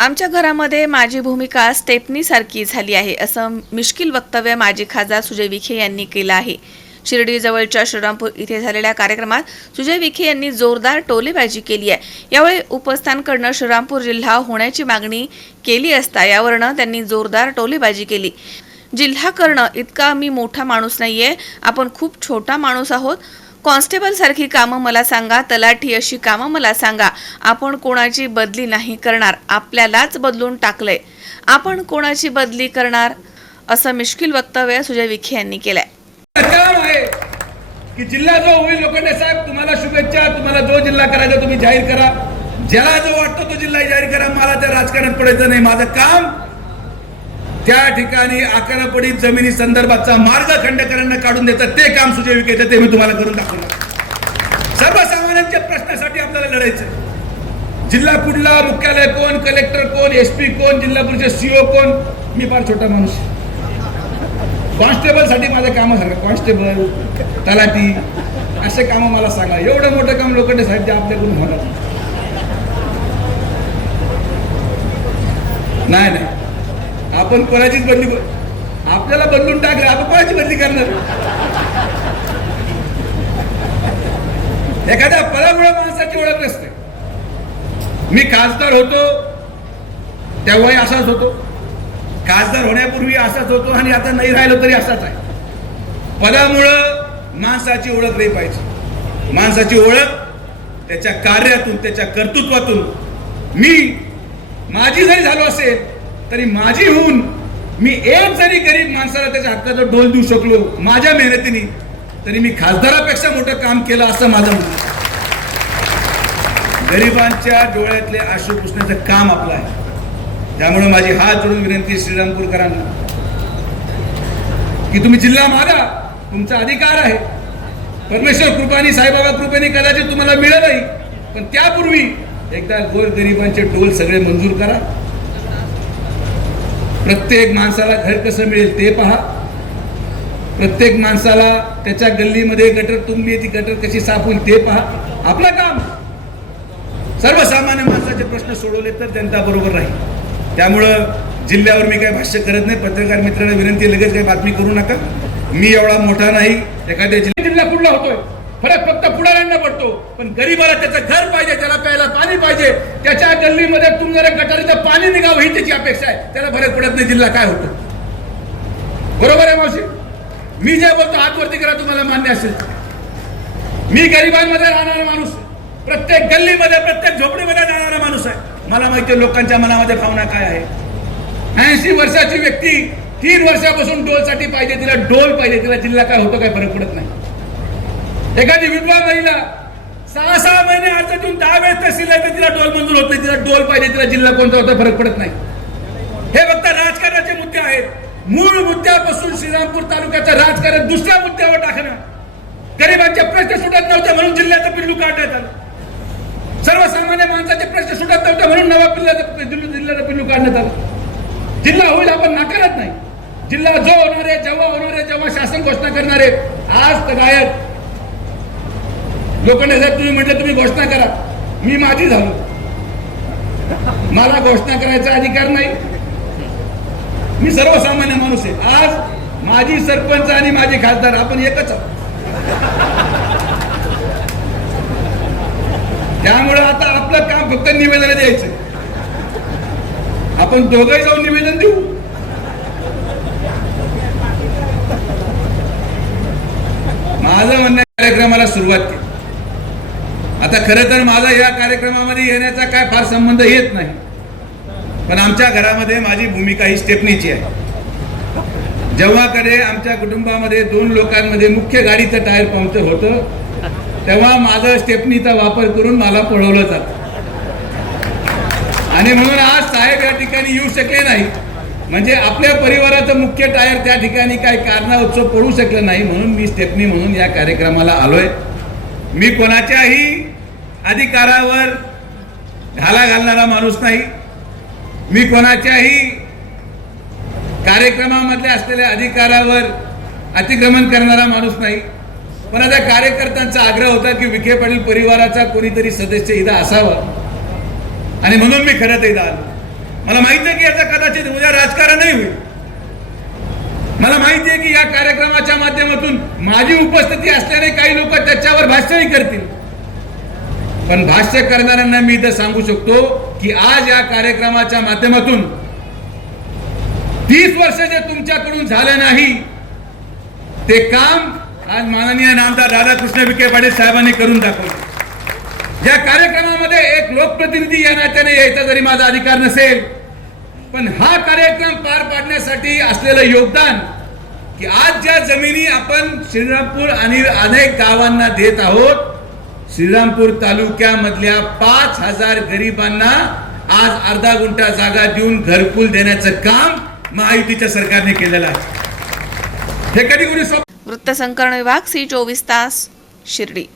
आमच्या घरामध्ये माझी भूमिका स्टेपनीसारखी झाली आहे असं मिश्किल वक्तव्य माजी खासदार सुजय विखे यांनी केलं आहे. शिर्डीजवळच्या श्रीरामपूर इथे झालेल्या कार्यक्रमात सुजय विखे यांनी जोरदार टोलेबाजी केली आहे. यावेळी उपस्थानकडनं श्रीरामपूर जिल्हा होण्याची मागणी केली असता यावरनं त्यांनी जोरदार टोलेबाजी केली. जिल्हा करणं इतका मी मोठा माणूस नाहीये आपण खूप छोटा माणूस आहोत. कॉन्स्टेबल सारखी कामं मला सांगा तलाठी अशी कामं मला सांगा. आपण कोणाची बदली नाही करणार आपल्यालाच बदलून टाकलंय. आपण कोणाची बदली करणार? असं मिश्किल वक्तव्य सुजय विखे यांनी केलंय. आहे की जिल्हा जो होईल लोखंडे साहेब तुम्हाला शुभेच्छा तुम्हाला जो जिल्हा करायचा तुम्ही जाहीर करा. ज्याला जो वाटतो तो जिल्हा जाहीर करा. मला त्या राजकारणात पडायचं नाही. माझं काम त्या ठिकाणी आकारापडीत जमिनी संदर्भाचा मार्ग खंडेकरांना काढून देतात. ते काम सुजय विकेचं ते मी तुम्हाला करून दाखवणार. सर्वसामान्यांच्या प्रश्नासाठी आपल्याला लढायचं जिल्हा कुठला? मुख्यालय कोण? कलेक्टर कोण? एसपी कोण? जिल्हा परिषद सीओ कोण? मी फार छोटा माणूस कॉन्स्टेबलसाठी माझं काम सांगा कॉन्स्टेबल तलाठी असे कामं मला सांगा. एवढं मोठं काम लोखंडे साहित्य आपल्याकडून होणार नाही. नाही आपण कोणाचीच बदली आपल्याला बदलून टाकलं आपण कोणाची बदली करणार? एखाद्या पदामुळे माणसाची ओळख नसते. मी खासदार होतो तेव्हाही असाच होतो. खासदार होण्यापूर्वी असाच होतो आणि आता नाही राहिलो तरी असाच आहे. पदामुळं माणसाची ओळख नाही पाहिजे. माणसाची ओळख त्याच्या कार्यातून त्याच्या कर्तृत्वातून. मी माझी जरी झालो असेल तरी माझी होऊन मी एक जरी गरीब माणसाला त्याच्या हक्काचा डोल देऊ शकलो माझ्या मेहनतीने तरी मी खासदारापेक्षा मोठं काम केलं असं माझं म्हणणं गरिबांच्या डोळ्यातले आशू पुसण्याचं काम आपलं आहे. त्यामुळे माझी हात जोडून विनंती श्रीरामपूरकरांना. की तुम्ही जिल्हा मागा तुमचा अधिकार आहे. परमेश्वर कृपानी साईबाबा कृपेने कदाचित तुम्हाला मिळेलही पण त्यापूर्वी एकदा गोर गरिबांचे टोल सगळे मंजूर करा. प्रत्येक माणसाला घर कसं मिळेल ते पहा. प्रत्येक माणसाला त्याच्या गल्लीमध्ये गटर तुंबली ती गटर कशी साफ होईल ते पहा. आपलं काम. सर्वसामान्य माणसाचे प्रश्न सोडवले तर जनता बरोबर राहील. त्यामुळं जिल्ह्यावर मी काही भाष्य करत नाही. पत्रकार मित्रांना विनंती लगेच काही बातमी करू नका. मी एवढा मोठा नाही. एखाद्या जिल्हा जिल्हा कुठला होतोय. फरक फक्त पुढाऱ्यांना पडतो. पण गरीबाला त्याचं घर पाहिजे त्याला प्यायला पाणी पाहिजे. त्याच्या गल्लीमध्ये तुमच्या गटारीचं पाणी निघावं ही त्याची अपेक्षा आहे. त्याला फरक पडत नाही जिल्हा काय होतो. बरोबर आहे मावशी? मी जे बोलतो हातवरती करा तुम्हाला मान्य असेल. मी गरिबांमध्ये राहणारा माणूस प्रत्येक गल्लीमध्ये प्रत्येक झोपडीमध्ये जाणारा माणूस आहे. मला माहिती लोकांच्या मनामध्ये भावना काय आहे. ऐंशी वर्षाची व्यक्ती तीन वर्षापासून डोलसाठी पाहिजे तिला डोल पाहिजे तिला जिल्हा काय होतो काय फरक पडत नाही. एखादी विधवा महिला सहा सहा महिने अर्ज देऊन दहा वेळेस तहसील आहे तर तिला डोल मंजूर होत नाही तिला डोल पाहिजे तिला जिल्हा कोणता होता फरक पडत नाही. हे फक्त राजकारणाचे मुद्दे आहेत. मूळ मुद्द्यापासून श्रीरामपूर तालुक्याचं राजकारण दुसऱ्या मुद्द्यावर टाकणं. गरिबांचे प्रश्न सुटत नव्हते म्हणून जिल्ह्याचं पिल्लू काढण्यात आलं सर्वसामान्य माणसाचे प्रश्न सुटत म्हणून नवा पिल्ल्याचं जिल्ह्या- जिल्ह्याचं पिल्लू काढण्यात आला. जिल्हा होईल आपण नाकारत नाही. जिल्हा जो होणार आहे जेव्हा होणार आहे जेव्हा शासन घोषणा करणार आहे आज तर गायक लोकांना जर तुम्ही म्हटलं तुम्ही घोषणा करा. मी माझी झालो. मला घोषणा करायचा अधिकार नाही. मी सर्वसामान्य माणूस आहे. आज माझी सरपंच आणि माझे खासदार आपण एकच आहोत. त्यामुळे आता आपलं काम फक्त निवेदन द्यायचं. आपण दोघंही जाऊन निवेदन देऊ. माझं म्हणणं कार्यक्रमाला सुरुवात केली. आता खरं तर माझा या कार्यक्रमामध्ये येण्याचा काय फार संबंध येत नाही. पण आमच्या घरामध्ये माझी भूमिका ही स्टेपनीची आहे. जेव्हाकडे आमच्या कुटुंबामध्ये दोन लोकांमध्ये मुख्य गाडीचं टायर पंक्चर होतं तेव्हा माझं स्टेपनीचा वापर करून मला पळवलं जातं. आणि म्हणून आज साहेब या ठिकाणी येऊ शकले नाही. म्हणजे आपल्या परिवाराचं मुख्य टायर त्या ठिकाणी काही कारणाउत्सव पडू शकलं नाही म्हणून मी स्टेपनी म्हणून या कार्यक्रमाला आलोय. मी कोणाच्याही अधिकारावर घाला घालणारा माणूस नाही. मी कोणाच्याही कार्यक्रमामधल्या असलेल्या अधिकारावर अतिक्रमण करणारा माणूस नाही. पण आता कार्यकर्त्यांचा आग्रह होता की विखे पाटील परिवाराचा कोणीतरी सदस्य इथं असावं. आणि म्हणून मी खरं तर इथं आलो. मला माहिती आहे की याचं कदाचित उद्या राजकारणही होईल. मला माहिती आहे की या कार्यक्रमाच्या माध्यमातून माझी उपस्थिती असल्याने काही लोक त्याच्यावर भाष्यही करतील. पण भाष्य करणाऱ्यांना मी इथं सांगू शकतो की आज या कार्यक्रमाच्या माध्यमातून तीस वर्ष जे तुमच्याकडून झालं नाही ते काम आज माननीय नामदार राधाकृष्ण विखे पाटील साहेबांनी करून दाखवलं. या कार्यक्रमामध्ये एक लोकप्रतिनिधी या नात्याने यायचा जरी माझा अधिकार नसेल पण हा कार्यक्रम पार पाडण्यासाठी असलेलं योगदान की आज ज्या जमिनी आपण श्रीरामपूर आणि अनेक गावांना देत आहोत श्रीरामपूर तालुक्यामधल्या पाच हजार गरिबांना आज अर्धा गुंठा जागा देऊन घरकुल देण्याचं काम महायुतीच्या सरकारने केलेलं आहे. हे कधी कोणी वृत्तसंकलन विभाग सी चोवीस तास शिर्डी.